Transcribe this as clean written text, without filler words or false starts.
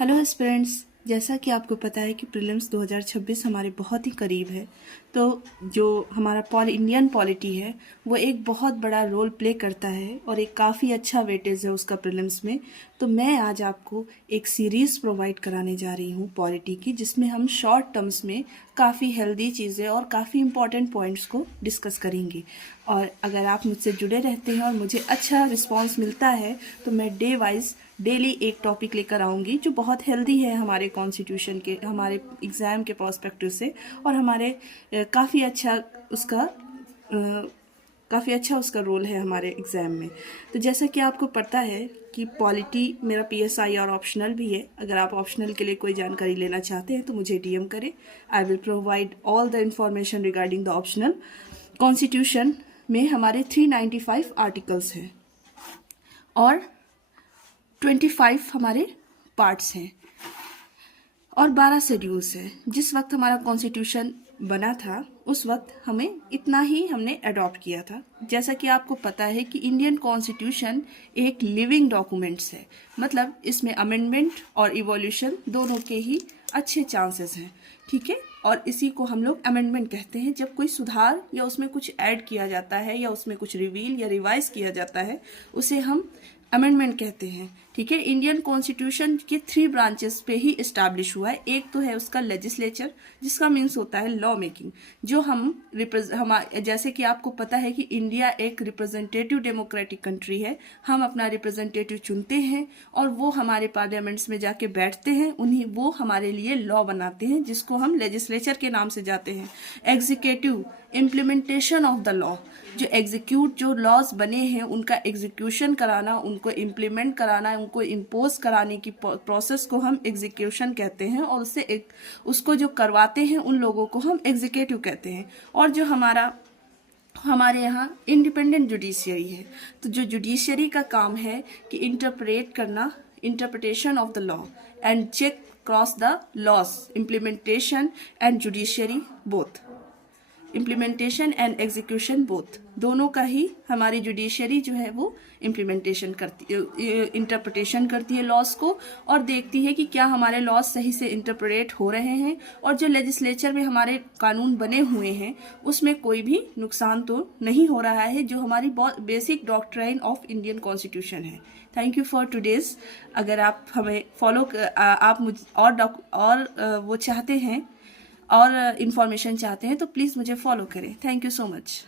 Hello aspirants, जैसा कि आपको पता है कि प्रीलिम्स 2026 हमारे बहुत ही करीब है। तो जो हमारा इंडियन पॉलिटी है वो एक बहुत बड़ा रोल प्ले करता है और एक काफ़ी अच्छा वेटेज है उसका प्रीलिम्स में। तो मैं आज आपको एक सीरीज़ प्रोवाइड कराने जा रही हूँ पॉलिटी की, जिसमें हम शॉर्ट टर्म्स में काफ़ी हेल्दी चीज़ें और काफ़ी इंपॉर्टेंट पॉइंट्स को डिस्कस करेंगे। और अगर आप मुझसे जुड़े रहते हैं और मुझे अच्छा रिस्पॉन्स मिलता है तो मैं डे वाइज डेली एक टॉपिक लेकर आऊँगी जो बहुत हेल्दी है हमारे कॉन्स्टिट्यूशन के, हमारे एग्ज़ाम के पर्सपेक्टिव से, और हमारे काफ़ी अच्छा उसका रोल है हमारे एग्ज़ाम में। तो जैसा कि आपको पता है कि पॉलिटी मेरा पीएसआई और ऑप्शनल भी है। अगर आप ऑप्शनल के लिए कोई जानकारी लेना चाहते हैं तो मुझे डीएम करें। I will provide all the information regarding the optional. Constitution में हमारे 395 आर्टिकल्स हैं और 25 हमारे पार्ट्स हैं और 12 शेड्यूल्स हैं। जिस वक्त हमारा कॉन्स्टिट्यूशन बना था उस वक्त हमें इतना ही हमने अडॉप्ट किया था। जैसा कि आपको पता है कि इंडियन कॉन्स्टिट्यूशन एक लिविंग डॉक्यूमेंट्स है, मतलब इसमें अमेंडमेंट और इवोल्यूशन दोनों के ही अच्छे चांसेस हैं, ठीक है। और इसी को हम लोग अमेंडमेंट कहते हैं। जब कोई सुधार या उसमें कुछ ऐड किया जाता है या उसमें कुछ रिवील या रिवाइज किया जाता है उसे हम अमेंडमेंट कहते हैं, ठीक है। इंडियन कॉन्स्टिट्यूशन के 3 ब्रांचेस पे ही इस्टेब्लिश हुआ है। एक तो है उसका लेजिस्लेचर, जिसका मीन्स होता है लॉ मेकिंग, जो जैसे कि आपको पता है कि इंडिया एक रिप्रेजेंटेटिव डेमोक्रेटिक कंट्री है। हम अपना रिप्रेजेंटेटिव चुनते हैं और वो हमारे पार्लियामेंट्स में जाके बैठते हैं, वो हमारे लिए लॉ बनाते हैं, जिसको हम लेजिस्लेचर के नाम से जाते हैं। Executive, implementation of the law, जो लॉज बने हैं उनका एग्जीक्यूशन कराना, उनको इम्प्लीमेंट कराना, उनको इम्पोज कराने की प्रोसेस को हम एग्जीक्यूशन कहते हैं। और उसको जो करवाते हैं उन लोगों को हम एग्जीक्यूटिव कहते हैं। और जो हमारे यहाँ इंडिपेंडेंट जुडिशियरी है, तो जो जुडिशियरी का काम है कि इंटरप्रेट करना, interpretation of the law and check cross the laws, implementation and judiciary both, implementation and execution both, दोनों का ही हमारी जुडिशियरी जो है वो इम्प्लीमेंटेशन करती है, इंटरप्रिटेशन करती है लॉज को, और देखती है कि क्या हमारे लॉज सही से इंटरप्रेट हो रहे हैं और जो लेजिस्लेचर में हमारे कानून बने हुए हैं उसमें कोई भी नुकसान तो नहीं हो रहा है, जो हमारी बहुत basic doctrine of Indian constitution है। Thank you for today's. अगर आप हमें फॉलो आप मुझ और वो चाहते हैं और इन्फॉर्मेशन चाहते हैं तो प्लीज़ मुझे फॉलो करें। Thank you so much.